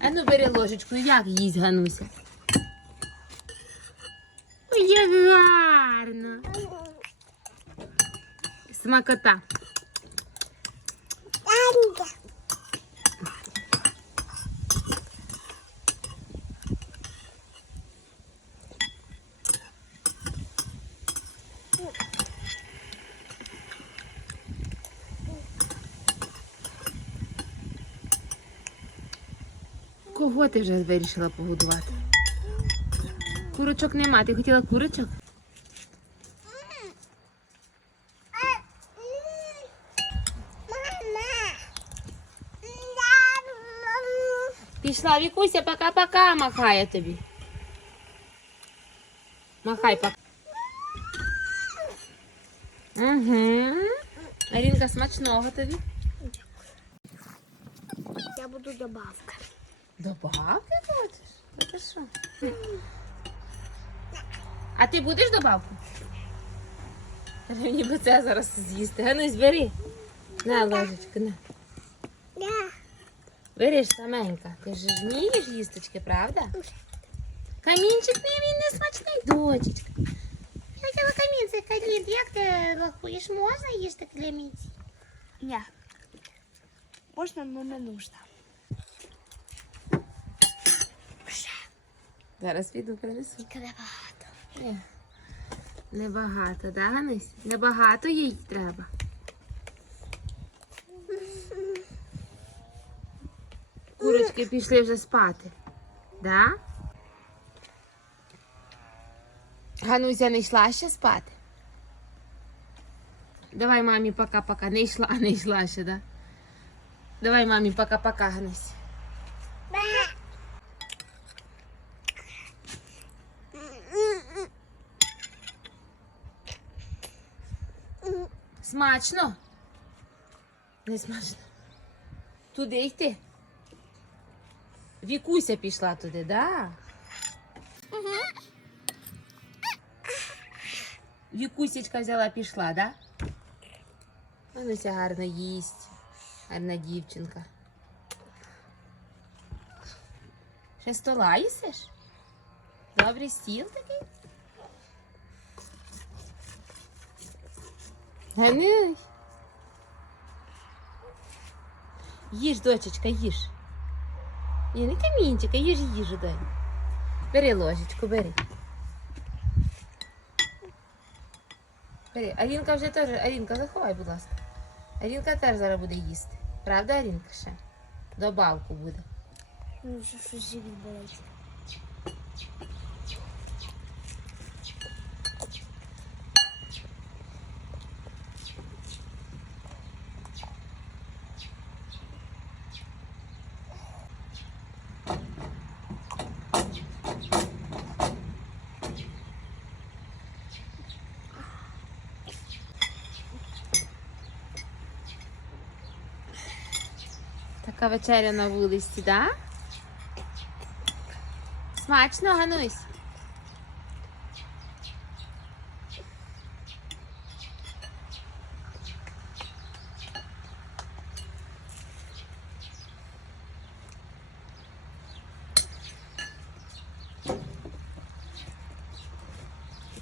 А ну бери ложечку, як їсть Гануся. Ой, як гарно. Смакота. Кого ти вже вирішила погодувати? Курочок нема. Ти хотіла курочок? Пішла Вікуся, пока-пока махає тобі. Махай пока. Угу. Арінка, смачного тобі. Я буду добавка. Добавки хочеш? Та ти що? А ти будеш добавку? Та Мені це зараз з'їсти. Ганусь, бери. На ложечку, на. Бери ж саменька. Ти ж вмієш їсточки, правда? Камінчик не він не смачний, дочечка. Я хотіла камінці, Калін, як ти рахуєш, можна їсти камінці? Ня. Можно, но не нужно. Зараз піду принесу. Тільки небагато. Небагато, да, Ганусь? Небагато їй треба. Курочки пішли вже спати. Да? Гануся не йшла ще спати. Давай мамі пока-пока. Не йшла, не йшла ще, да? Давай мамі пока-пока, Ганусь. Смачно? Не смачно. Туди йти. Вікуся пішла туди, да? Вікусечка взяла, пішла, да? Ануся гарно їсть. Гарна дівчинка. Ще стола їсиш? Добрий стіл такий? Ганусь. Їж, дочечка, їж. І не камінчика, їж їжу, дай. Бери ложечку, бери. Бери. Алінка вже теж. Алінка, заховай, будь ласка. Алінка теж зараз буде їсти. Правда, Алінка ще? Добавку буде. Ну, вже щось живіт болить. Така вечеря на вулиці, да? Смачно, Ганусь?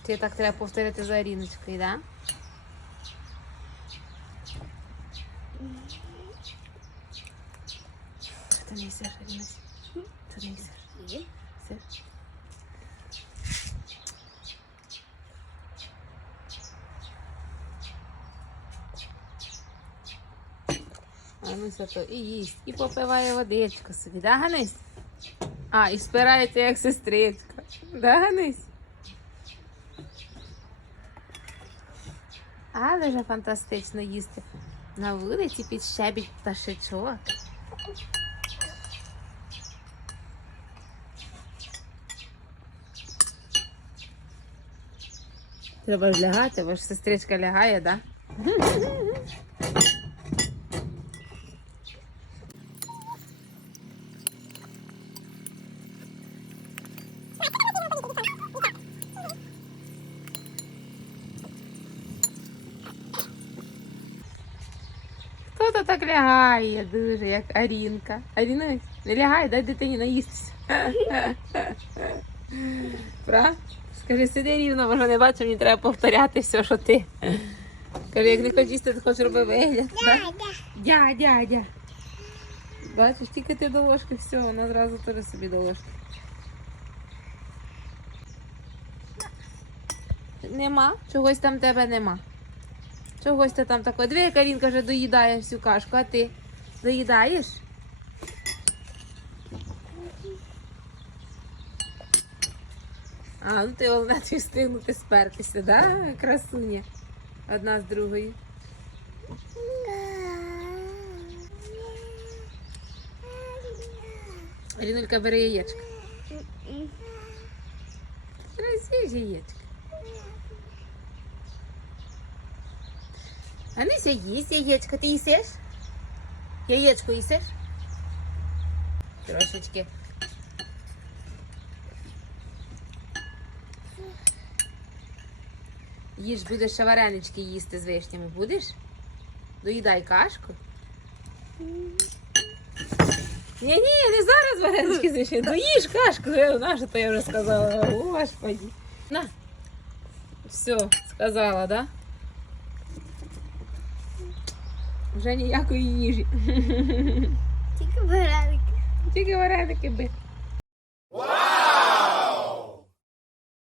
Ти так треба повторити за Аріночкою, да? Ти не їсиш, Арінусь? Ти не їсиш? Ні. Їсиш? Гануся то і їсть, і попиває водичку собі, да, Ганусь? А, і спирається як сестричка. Да, Ганусь? Але вже фантастично їсти. На вулиці під щебіть пташечок. Треба ж лягати, ж сестричка лягає, так? Да? Хто то то так лягає дуже, як Арінка. Аріна, не лягай, дай дитині наїстися. Пра? Скажи, сиди рівно, може не бачу, мені треба повторяти все, що ти. Каже, як не хочеш їсти, то хоч роби вигляд. Да? Дя, дя, дя. Бачиш, тільки ти до ложки, все, вона зразу теж собі до ложки. Нема? Чогось там тебе нема. Чогось ти там таке. Диви, Карінка вже доїдає всю кашку, а ти доїдаєш? А, ну ти головне тобі встигнути спертися, да? Красуня. Одна з другою. Рінулька бери яєчко. Красиві яєчко. А Нися їсть яєчко. Ти їсиш? Яєчко їсиш? Трошечки. Їж, будеш ще варенички їсти з вишнями. Будеш? Доїдай кашку. Ні, ні, не зараз варенички з вишнями. Доїж кашку. Е, Наша то я вже сказала. Господи. На. Все, сказала, да? Вже ніякої їжі. Тільки вареники. Тільки вареники би.